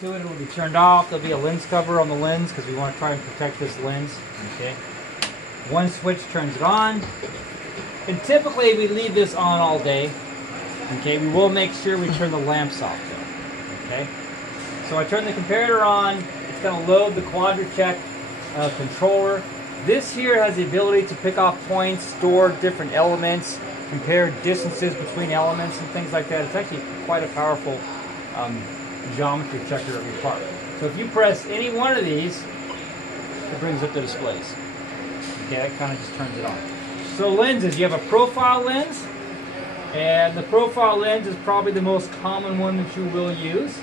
to it, it will be turned off. There'll be a lens cover on the lens because we want to try and protect this lens. Okay. One switch turns it on. And typically we leave this on all day. Okay, we will make sure we turn the lamps off though. Okay. So I turn the comparator on. It's going to load the QuadraCheck controller. This here has the ability to pick off points, store different elements, compare distances between elements and things like that. It's actually quite a powerful geometry checker of your part. So if you press any one of these, it brings up the displays. Okay, that kind of just turns it on. So lenses, you have a profile lens, and the profile lens is probably the most common one that you will use.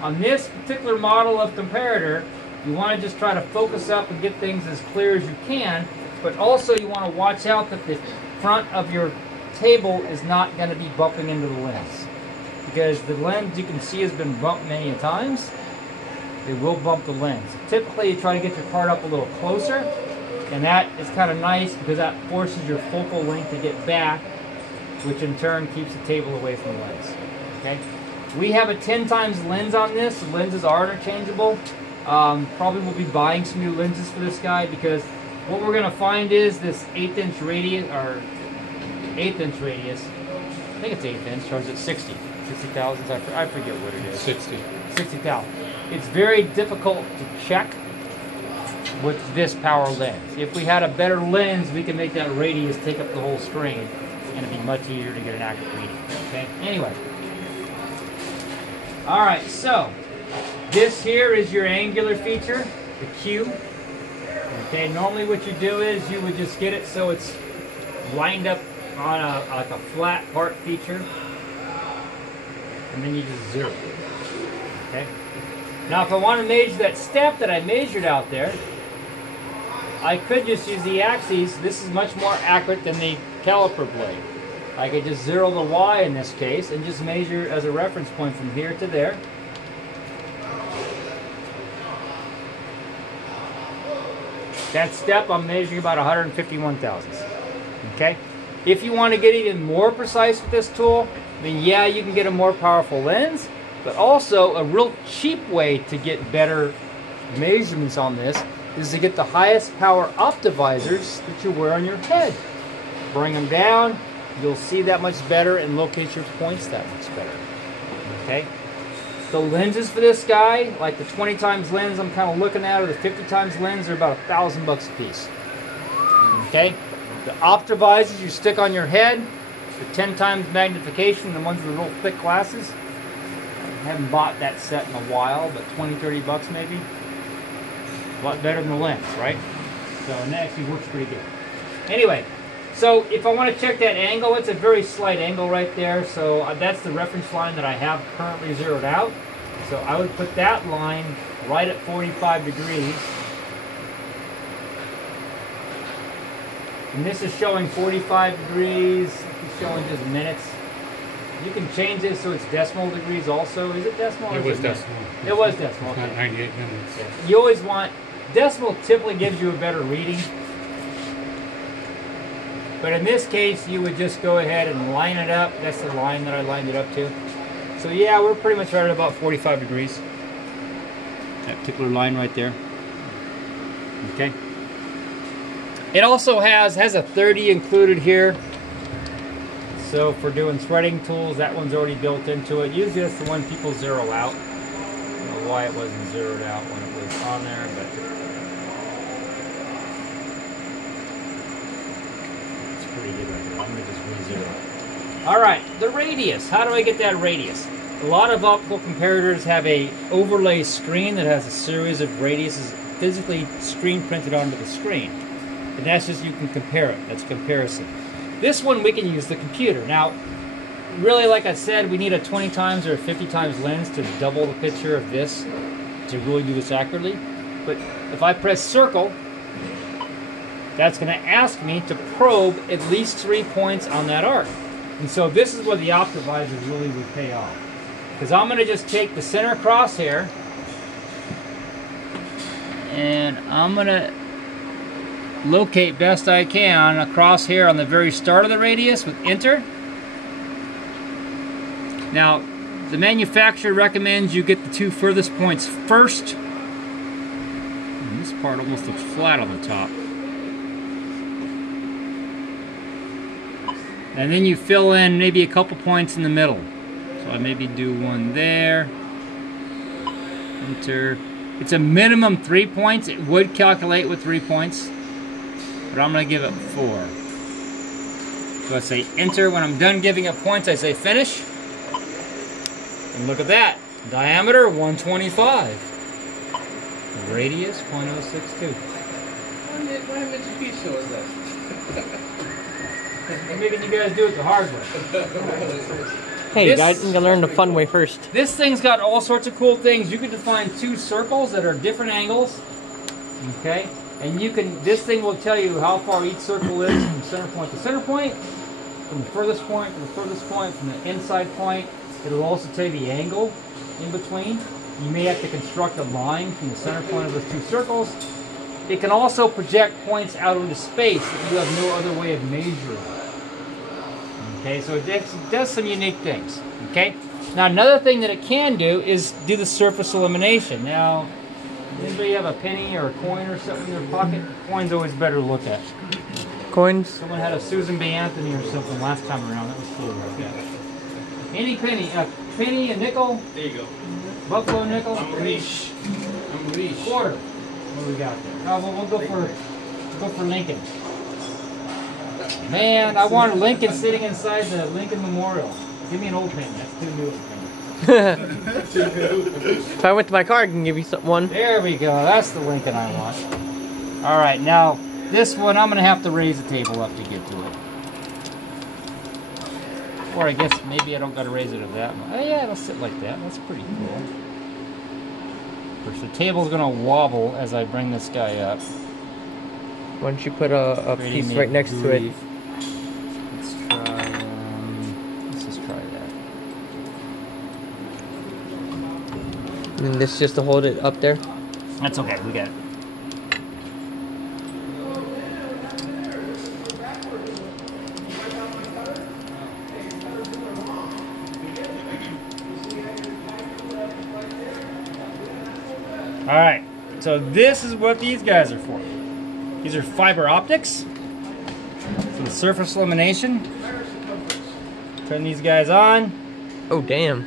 On this particular model of comparator, you want to just try to focus up and get things as clear as you can, but also you want to watch out that the front of your table is not going to be bumping into the lens. Because the lens, you can see, has been bumped many times. It will bump the lens. Typically you try to get your part up a little closer, and that is kind of nice because that forces your focal length to get back, which in turn keeps the table away from the lens. Okay? We have a 10 times lens on this. The lenses are interchangeable. Probably we'll be buying some new lenses for this guy because what we're going to find is this 1/8 inch radius, or 1/8 inch radius. I think it's 1/8 inch, or is it 60 thousandths? I forget what it is. 60,000. It's very difficult to check with this power lens. If we had a better lens, we can make that radius take up the whole screen, and it'd be much easier to get an accurate reading. Okay. Anyway. All right. So. This here is your angular feature, the Q. Okay, normally what you do is you would just get it so it's lined up on like a flat part feature, and then you just zero. Okay. Now, if I want to measure that step that I measured out there, I could just use the axes. This is much more accurate than the caliper blade. I could just zero the Y in this case and just measure as a reference point from here to there. That step, I'm measuring about 151 thousandths. Okay? If you want to get even more precise with this tool, then yeah, you can get a more powerful lens, but also a real cheap way to get better measurements on this is to get the highest power optivisors that you wear on your head. Bring them down, you'll see that much better and locate your points that much better. Okay? The lenses for this guy, like the 20 times lens I'm kind of looking at, or the 50 times lens, are about $1,000 a piece. Okay? The optivisors you stick on your head, the 10 times magnification, the ones with the real thick glasses. I haven't bought that set in a while, but 20, 30 bucks maybe. A lot better than the lens, right? So, and that actually works pretty good. Anyway, so if I want to check that angle, it's a very slight angle right there. So that's the reference line that I have currently zeroed out. So I would put that line right at 45 degrees. And this is showing 45 degrees. It's showing just minutes. You can change this so it's decimal degrees also. Is it decimal? It was decimal. It was decimal. It's not 98 minutes. You always want, decimal typically gives you a better reading. But in this case, you would just go ahead and line it up. That's the line that I lined it up to. So yeah, we're pretty much right at about 45 degrees. That particular line right there. Okay. It also has a 30 included here. So for doing threading tools, that one's already built into it. Usually that's the one people zero out. I don't know why it wasn't zeroed out when it was on there, but pretty good right there. I'm going to just re-zero. Alright, the radius. How do I get that radius? A lot of optical comparators have a overlay screen that has a series of radiuses physically screen printed onto the screen. And that's just, you can compare it. That's a comparison. This one we can use the computer. Now, really, like I said, we need a 20 times or a 50 times lens to double the picture of this to really do this accurately. But if I press circle, that's going to ask me to probe at least 3 points on that arc. And so this is where the optivisors really would pay off. Because I'm going to just take the center crosshair and I'm going to locate best I can a crosshair on the very start of the radius with enter. Now, the manufacturer recommends you get the two furthest points first. And this part almost looks flat on the top. And then you fill in maybe a couple points in the middle. So I maybe do one there. Enter. It's a minimum 3 points. It would calculate with 3 points, but I'm going to give it 4. So I say enter. When I'm done giving it points, I say finish. And look at that. Diameter 125. Radius 0.062. Why didn't you show us that? I'm making you guys do it the hard way. Hey, you guys can learn the fun way first. This thing's got all sorts of cool things. You can define 2 circles that are different angles. Okay? And you can, this thing will tell you how far each circle is from center point to center point, from the furthest point to the furthest point, from the inside point. It'll also tell you the angle in between. You may have to construct a line from the center point of those 2 circles. It can also project points out into space that you have no other way of measuring. Okay, so it does some unique things. Okay, now another thing that it can do is do the surface elimination. Now, anybody have a penny or a coin or something in their pocket? Coin's always better to look at. Coins? Someone had a Susan B. Anthony or something last time around. That was cool like that. Any penny, a nickel. There you go. Buffalo nickel. Unleash. Quarter. What do we got there? Oh, we'll go for Lincoln. Man, I want Lincoln sitting inside the Lincoln Memorial. Give me an old penny. That's too new. If I went to my car, I can give you one. There we go. That's the Lincoln I want. All right, now this one I'm going to have to raise the table up to get to it. Or I guess maybe I don't got to raise it to that much. Oh yeah, it'll sit like that. That's pretty cool. Of course, the table's going to wobble as I bring this guy up. Why don't you put a piece right next to it? Let's just try that. And this just to hold it up there? That's okay, we got it. Alright, so this is what these guys are for. These are fiber optics for the surface elimination. Turn these guys on. Oh, damn.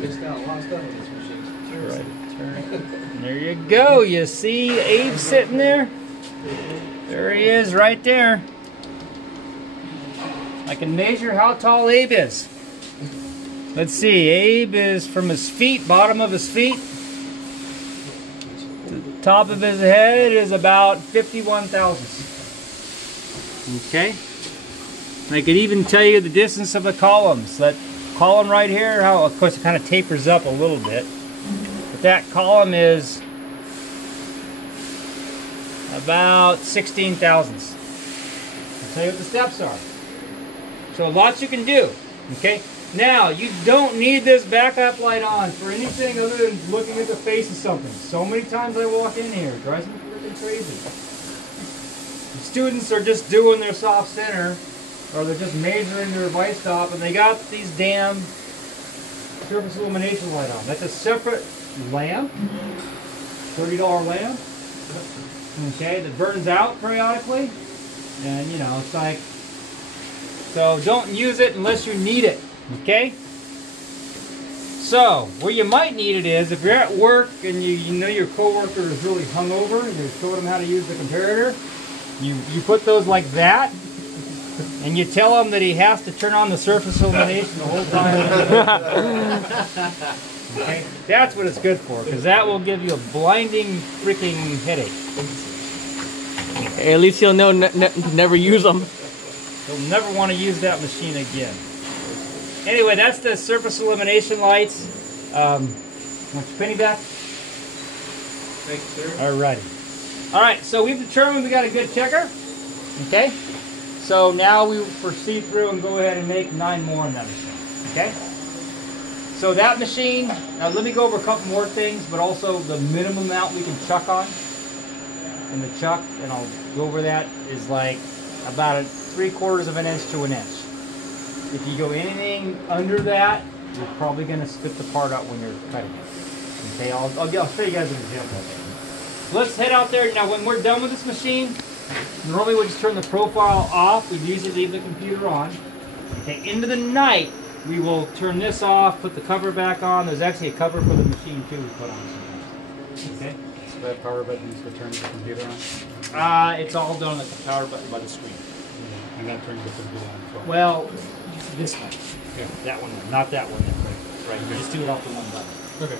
It's got a lot of stuff in this machine. Turn. There you go. You see Abe sitting there? There he is right there. I can measure how tall Abe is. Let's see. Abe is from his feet, bottom of his feet. The top of his head is about 51 thousandths. Okay. And I could even tell you the distance of the columns. That column right here, how of course it kind of tapers up a little bit. But that column is about 16 thousandths. I'll tell you what the steps are. So lots you can do. Okay. Now, you don't need this backup light on for anything other than looking at the face of something. So many times I walk in here, it drives me freaking crazy. The students are just doing their soft center, or they're just measuring their vice stop, and they got these damn surface illumination light on. That's a separate lamp, $30 lamp, okay, that burns out periodically, and you know, it's like, so don't use it unless you need it. Okay? So, where you might need it is, if you're at work and you know your coworker is really hungover and you're showing them how to use the comparator, you put those like that, and you tell him that he has to turn on the surface illumination the whole time. Okay? That's what it's good for, because that will give you a blinding freaking headache. At least you'll know never use them. You'll never want to use that machine again. Anyway, that's the surface illumination lights. Want your penny back? Thank you, sir. Alrighty. Alright, so we've determined we got a good checker. Okay? So now we proceed through and go ahead and make 9 more in that machine. Okay? So that machine, now let me go over a couple more things, but also the minimum amount we can chuck on. And the chuck, and I'll go over that, is like about 3/4 of an inch to an inch. If you go anything under that, you're probably going to spit the part out when you're cutting it. Okay, I'll show you guys an example. Let's head out there. Now, when we're done with this machine, normally we'll just turn the profile off. We usually leave the computer on. Okay, into the night, we will turn this off, put the cover back on. There's actually a cover for the machine too we put on sometimes. Okay, so that power button is to turn the computer on. It's all done at the power button by the screen. Yeah, and that turns the computer on. So. Well, this one. Yeah. That one, not that one. Right. You just do it off the one button. Okay.